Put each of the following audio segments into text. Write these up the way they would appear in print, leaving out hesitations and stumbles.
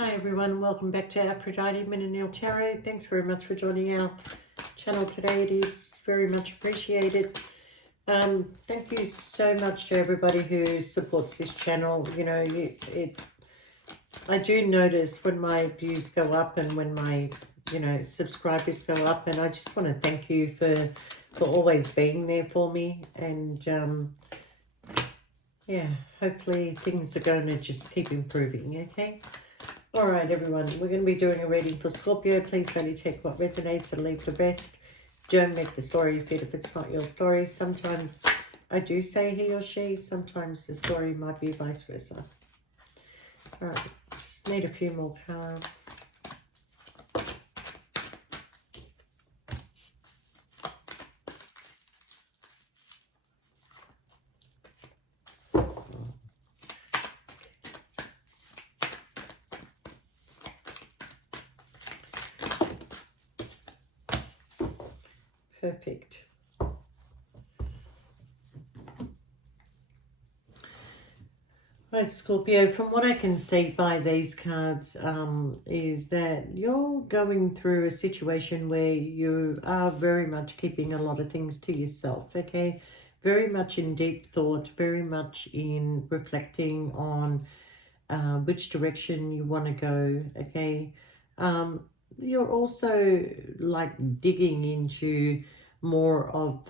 Hi everyone, welcome back to Aphrodite Minute Tarot. Thanks very much for joining our channel today. It is very much appreciated. Thank you so much to everybody who supports this channel. You know, I do notice when my views go up and when my, subscribers go up, and I just want to thank you for always being there for me. And yeah, hopefully things are going to just keep improving, okay? All right, everyone, we're going to be doing a reading for Scorpio. Please only take what resonates and leave the rest. Don't make the story fit if it's not your story. Sometimes I do say he or she. Sometimes the story might be vice versa. All right, just need a few more cards. Perfect. Right, Scorpio, from what I can see by these cards is that you're going through a situation where you are very much keeping a lot of things to yourself, okay? Very much in deep thought, very much in reflecting on which direction you want to go, okay? You're also like digging into more of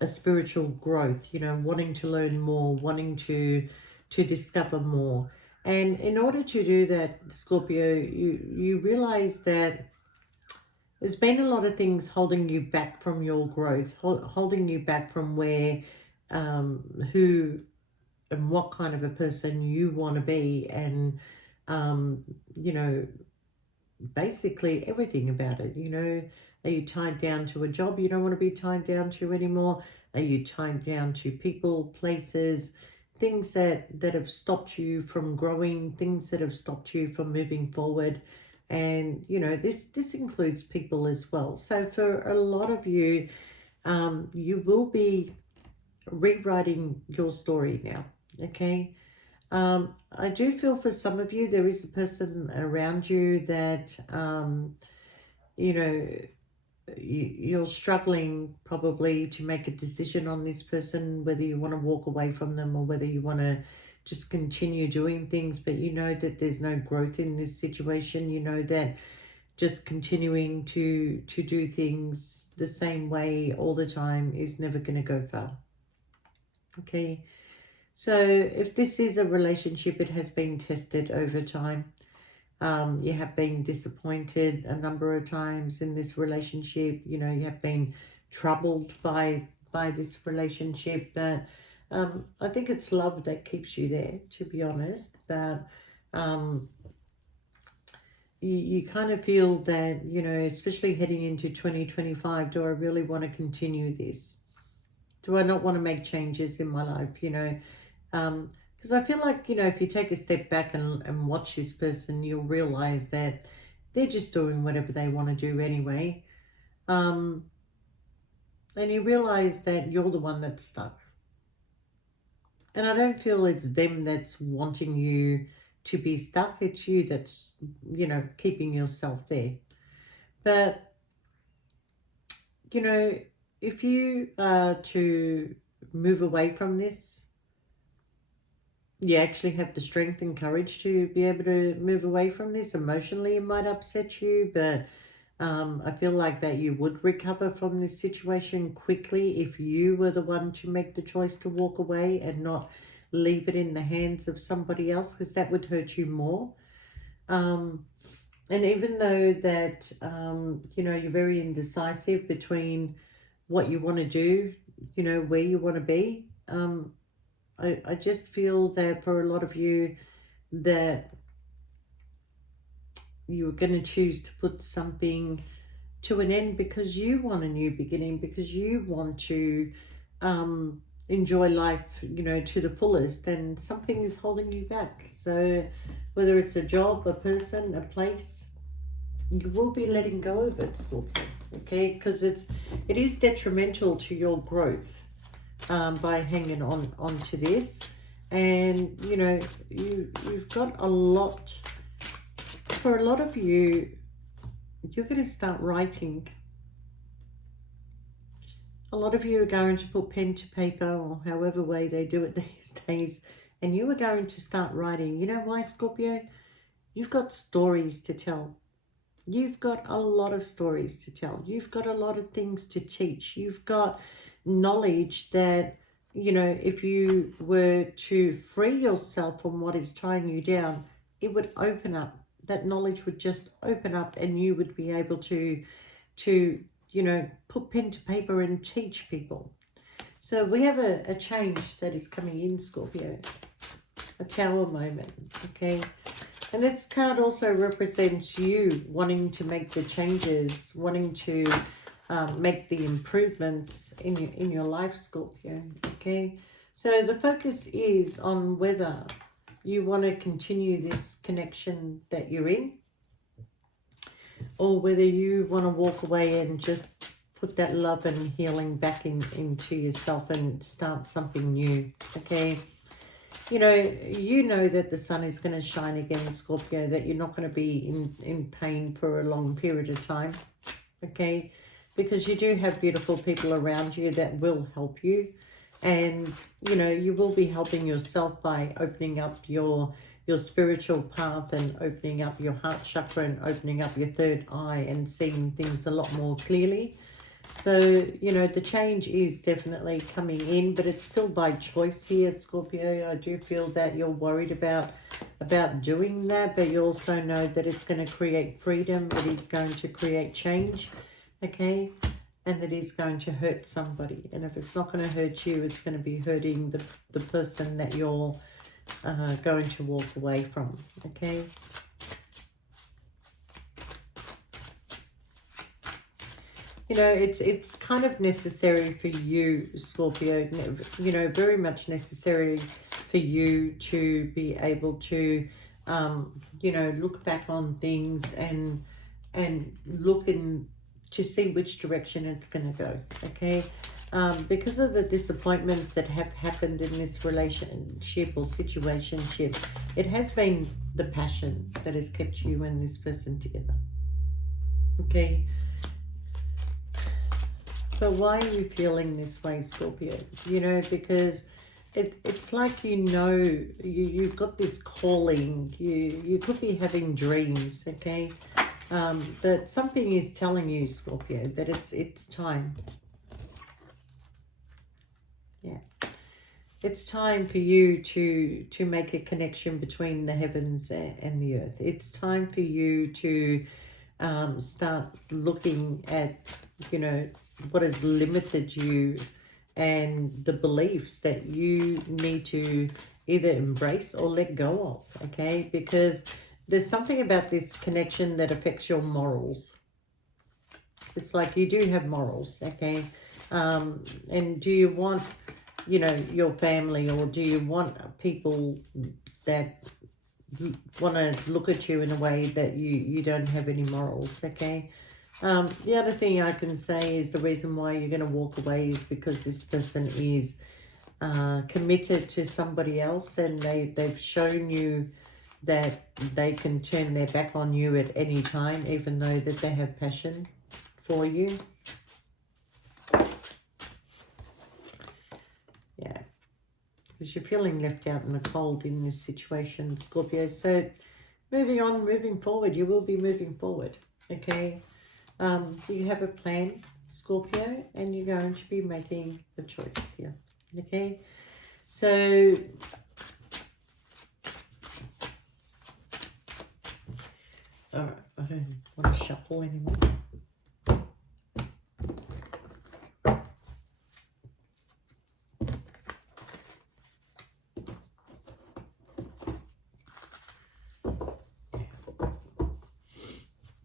a spiritual growth, you know, wanting to learn more, wanting to discover more. And in order to do that, Scorpio, you realize that there's been a lot of things holding you back from your growth, holding you back from where, who and what kind of a person you want to be, and you know, basically everything about it. You know, are you tied down to a job you don't want to be tied down to anymore? Are you tied down to people, places, things that have stopped you from growing, things that have stopped you from moving forward? And you know, this includes people as well. So for a lot of you, you will be rewriting your story now, okay? I do feel for some of you, there is a person around you that, you know, you're struggling probably to make a decision on this person, whether you want to walk away from them or whether you want to just continue doing things, but you know that there's no growth in this situation. You know that just continuing to do things the same way all the time is never going to go far. Okay. So if this is a relationship, it has been tested over time. You have been disappointed a number of times in this relationship. You know, you have been troubled by this relationship. But I think it's love that keeps you there, to be honest. But you kind of feel that, you know, especially heading into 2025, do I really want to continue this? Do I not want to make changes in my life, you know? Because I feel like, you know, if you take a step back and watch this person, you'll realize that they're just doing whatever they want to do anyway. And you realize that you're the one that's stuck. And I don't feel it's them that's wanting you to be stuck. It's you that's, you know, keeping yourself there. But, you know, if you are to move away from this, you actually have the strength and courage to be able to move away from this. Emotionally, it might upset you, but I feel like that you would recover from this situation quickly if you were the one to make the choice to walk away and not leave it in the hands of somebody else, because that would hurt you more. And even though that, you know, you're very indecisive between what you want to do, you know, where you want to be, I just feel that for a lot of you that you're going to choose to put something to an end because you want a new beginning, because you want to enjoy life, you know, to the fullest, and something is holding you back. So whether it's a job, a person, a place, you will be letting go of it, Scorpio, okay? Because it is detrimental to your growth. By hanging on to this, and you know you've got a lot for a lot of you, you're going to start writing. A lot of you are going to put pen to paper, or however way they do it these days, and you are going to start writing. You know why, Scorpio? You've got stories to tell. You've got a lot of stories to tell. You've got a lot of things to teach. You've got knowledge that, you know, if you were to free yourself from what is tying you down, it would open up. That knowledge would just open up, and you would be able to you know, put pen to paper and teach people. So we have a change that is coming in, Scorpio. A tower moment, okay? And this card also represents you wanting to make the changes, wanting to make the improvements in your life, Scorpio, okay? So the focus is on whether you want to continue this connection that you're in, or whether you want to walk away and just put that love and healing back into yourself and start something new, okay? You know that the sun is going to shine again, Scorpio, that you're not going to be in pain for a long period of time, okay? Because you do have beautiful people around you that will help you. And, you know, you will be helping yourself by opening up your spiritual path and opening up your heart chakra and opening up your third eye and seeing things a lot more clearly. So, you know, the change is definitely coming in, but it's still by choice here, Scorpio. I do feel that you're worried about doing that, but you also know that it's going to create freedom. It is going to create change, okay? And that is going to hurt somebody. And if it's not going to hurt you, it's going to be hurting the person that you're going to walk away from, okay? You know, it's kind of necessary for you, Scorpio, you know, very much necessary for you to be able to, you know, look back on things and look in to see which direction it's going to go, okay? Because of the disappointments that have happened in this relationship or situationship, it has been the passion that has kept you and this person together, okay? But why are you feeling this way, Scorpio? You know, because it's like, you know, you've got this calling. You could be having dreams, okay? But something is telling you, Scorpio, that it's time. Yeah. It's time for you to make a connection between the heavens and the earth. It's time for you to start looking at, you know, what has limited you and the beliefs that you need to either embrace or let go of, okay? Because there's something about this connection that affects your morals. It's like you do have morals, okay? And do you want, you know, your family, or do you want people that want to look at you in a way that you don't have any morals, okay? The other thing I can say is the reason why you're going to walk away is because this person is committed to somebody else, and they've shown you that they can turn their back on you at any time, even though that they have passion for you. Yeah, because you're feeling left out in the cold in this situation, Scorpio. So moving on, moving forward, you will be moving forward, okay? You have a plan, Scorpio, and you're going to be making a choice here, okay? So all right, I don't want to shuffle anymore.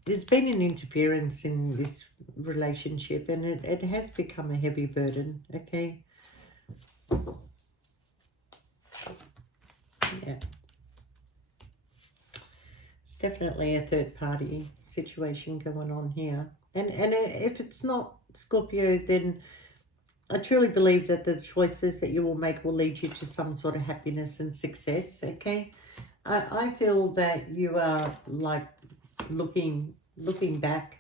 There's been an interference in this relationship, and it has become a heavy burden, okay? Yeah. It's definitely a third party situation going on here. And if it's not, Scorpio, then I truly believe that the choices that you will make will lead you to some sort of happiness and success, okay? I feel that you are like looking back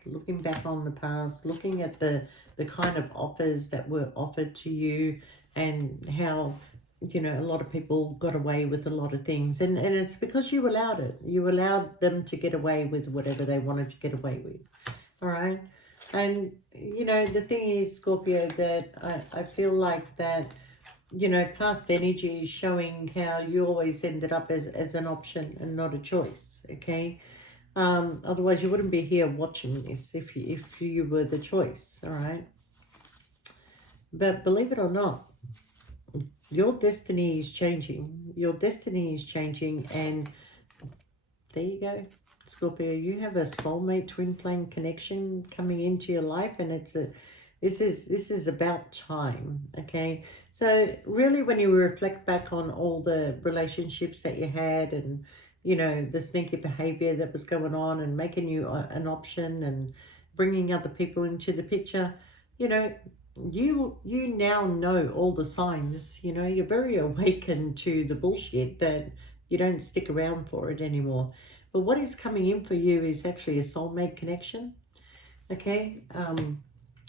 on the past, looking at the kind of offers that were offered to you, and how, you know, a lot of people got away with a lot of things, and it's because you allowed it. You allowed them to get away with whatever they wanted to get away with. All right. And you know, the thing is, Scorpio, that I feel like that, you know, past energy is showing how you always ended up as an option and not a choice. Okay. Otherwise you wouldn't be here watching this if you were the choice. All right. But believe it or not, your destiny is changing. Your destiny is changing, and there you go, Scorpio. You have a soulmate twin flame connection coming into your life, and this is about time. Okay, so really, when you reflect back on all the relationships that you had, and you know, the sneaky behavior that was going on, and making you an option, and bringing other people into the picture, you know, you now know all the signs. You know, you're very awakened to the bullshit that you don't stick around for it anymore. But what is coming in for you is actually a soulmate connection. Okay.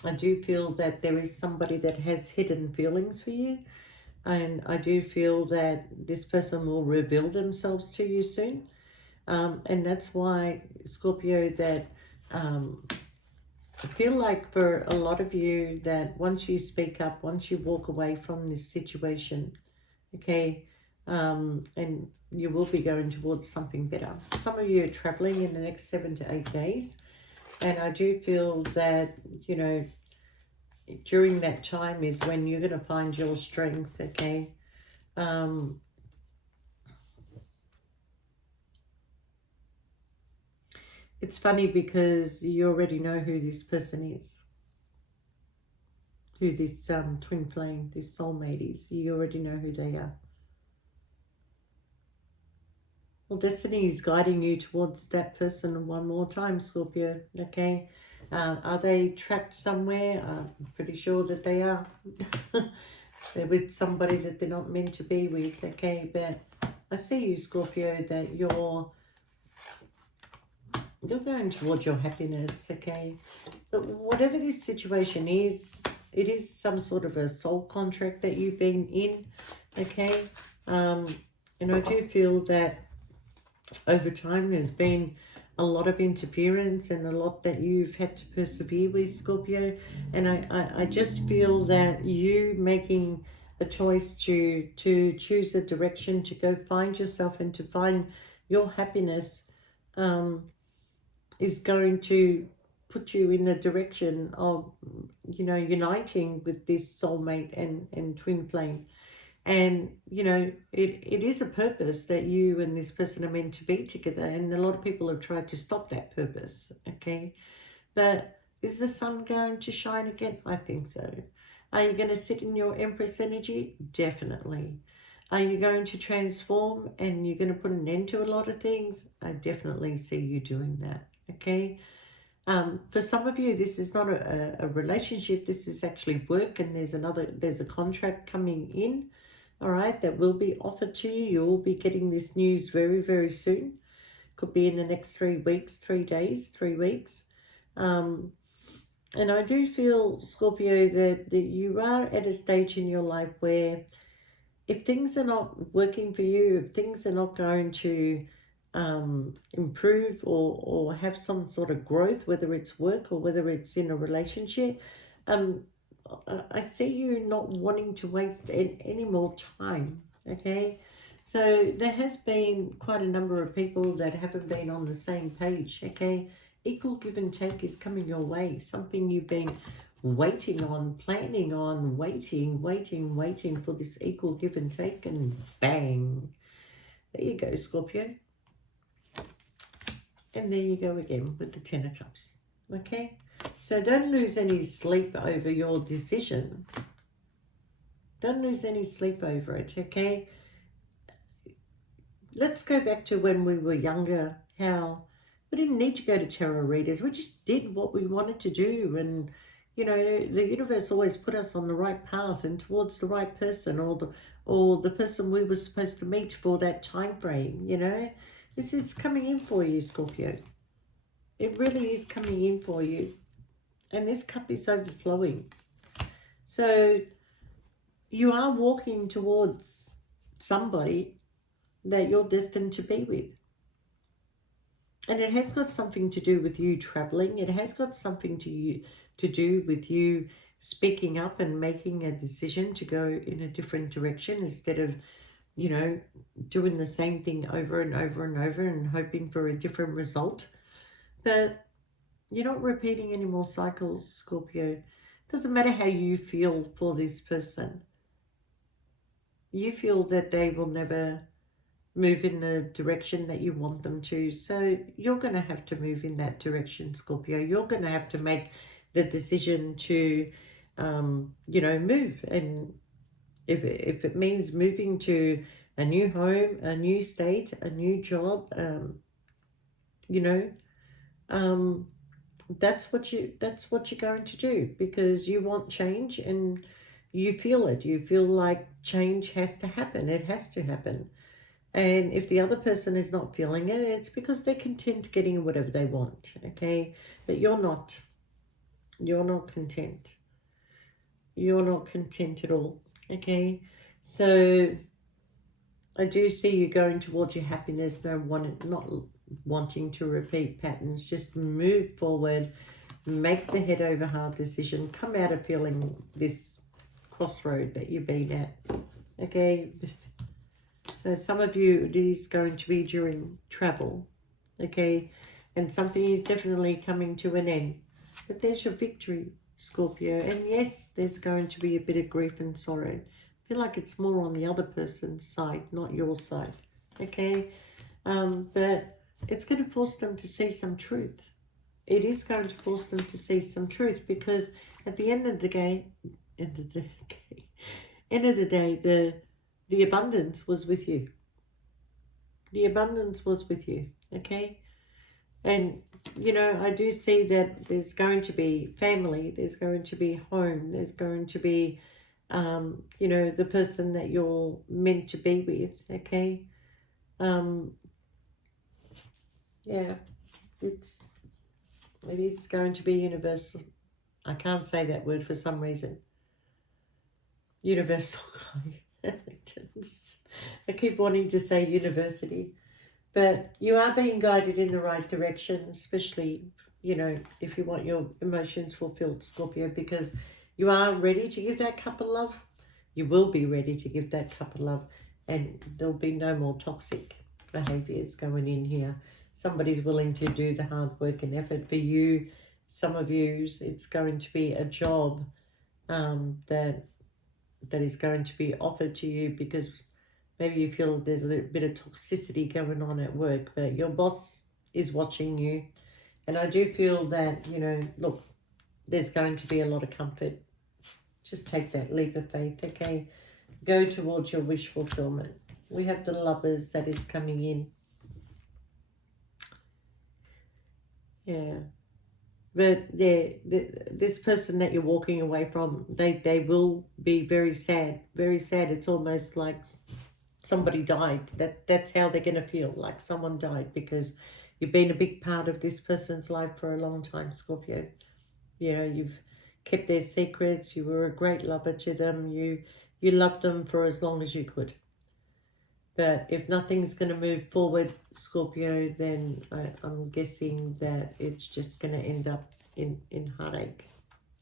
I do feel that there is somebody that has hidden feelings for you. And I do feel that this person will reveal themselves to you soon. And that's why, Scorpio, that I feel like for a lot of you that once you speak up, once you walk away from this situation, okay, and you will be going towards something better. Some of you are traveling in the next 7 to 8 days, and I do feel that, you know, during that time is when you're going to find your strength. Okay. It's funny because you already know who this person is, who this twin flame, this soulmate is. You already know who they are. Well, destiny is guiding you towards that person one more time, Scorpio. Okay. Are they trapped somewhere? I'm pretty sure that they are. They're with somebody that they're not meant to be with. Okay. But I see you, Scorpio, that you're going towards your happiness. Okay. But whatever this situation is, it is some sort of a soul contract that you've been in. Okay. And I do feel that over time there's been a lot of interference and a lot that you've had to persevere with, Scorpio. And I just feel that you making a choice to choose a direction to go find yourself and to find your happiness is going to put you in the direction of, you know, uniting with this soulmate and twin flame. And, you know, it is a purpose that you and this person are meant to be together. And a lot of people have tried to stop that purpose, okay? But is the sun going to shine again? I think so. Are you going to sit in your Empress energy? Definitely. Are you going to transform and you're going to put an end to a lot of things? I definitely see you doing that, okay? For some of you, this is not a relationship. This is actually work, and there's a contract coming in, all right, that will be offered to you. You will be getting this news very, very soon. Could be in the next 3 weeks, 3 days, 3 weeks. And I do feel, Scorpio, that you are at a stage in your life where if things are not working for you, if things are not going to improve or have some sort of growth, whether it's work or whether it's in a relationship, I see you not wanting to waste any more time, okay? So there has been quite a number of people that haven't been on the same page, okay? Equal give and take is coming your way, something you've been waiting on, planning on, waiting for this equal give and take, and bang. There you go, Scorpio. And there you go again with the Ten of Cups, okay? So don't lose any sleep over your decision. Don't lose any sleep over it, okay? Let's go back to when we were younger, how we didn't need to go to tarot readers. We just did what we wanted to do. And, you know, the universe always put us on the right path and towards the right person, or or the person we were supposed to meet for that time frame, you know. This is coming in for you, Scorpio. It really is coming in for you. And this cup is overflowing. So you are walking towards somebody that you're destined to be with. And it has got something to do with you traveling. It has got something to do with you speaking up and making a decision to go in a different direction instead of, you know, doing the same thing over and over and over and hoping for a different result. But you're not repeating any more cycles, Scorpio. Doesn't matter how you feel for this person. You feel that they will never move in the direction that you want them to. So you're going to have to move in that direction, Scorpio. You're going to have to make the decision to, you know, move. And if it means moving to a new home, a new state, a new job, you know, that's what you're going to do, because you want change and you feel it. You feel like change has to happen. It has to happen. And if the other person is not feeling it, it's because they're content getting whatever they want, okay? But you're not. You're not content. You're not content at all, okay? So I do see you going towards your happiness, not wanting to repeat patterns. Just move forward, make the head over heart decision, come out of feeling this crossroad that you've been at, okay? So some of you, it is going to be during travel, okay? And something is definitely coming to an end. But there's your victory, Scorpio. And yes, there's going to be a bit of grief and sorrow. I feel like it's more on the other person's side, not your side, okay? But it's going to force them to see some truth. It is going to force them to see some truth, because at the end of the day, the abundance was with you. The abundance was with you, okay? And, you know, I do see that there's going to be family, there's going to be home, there's going to be, you know, the person that you're meant to be with, okay? Yeah, it is going to be universal. I can't say that word for some reason. Universal. I keep wanting to say university. But you are being guided in the right direction, especially, you know, if you want your emotions fulfilled, Scorpio, because you are ready to give that cup of love. You will be ready to give that cup of love, and there'll be no more toxic behaviors going in here. Somebody's willing to do the hard work and effort for you. Some of you, it's going to be a job that is going to be offered to you, because maybe you feel there's a little bit of toxicity going on at work, but your boss is watching you. And I do feel that, you know, look, there's going to be a lot of comfort. Just take that leap of faith, okay? Go towards your wish fulfillment. We have the Lovers that is coming in. Yeah. But this person that you're walking away from, they will be very sad, very sad. It's almost like somebody died. That's how they're going to feel, like someone died, because you've been a big part of this person's life for a long time, Scorpio. You know, you've kept their secrets. You were a great lover to them. You loved them for as long as you could. But if nothing's going to move forward, Scorpio, then I'm guessing that it's just going to end up in heartache,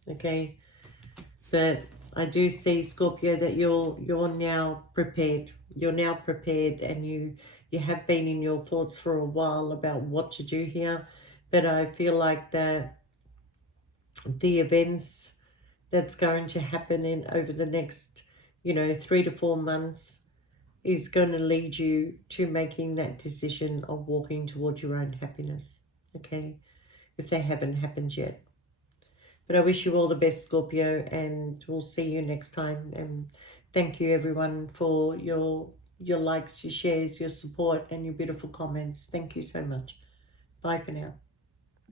okay? But I do see, Scorpio, that you're now prepared. You're now prepared, and you have been in your thoughts for a while about what to do here. But I feel like that the events that's going to happen in over the next, you know, 3 to 4 months is going to lead you to making that decision of walking towards your own happiness, okay, if they haven't happened yet. But I wish you all the best, Scorpio, and we'll see you next time. And thank you, everyone, for your likes, your shares, your support, and your beautiful comments. Thank you so much. Bye for now.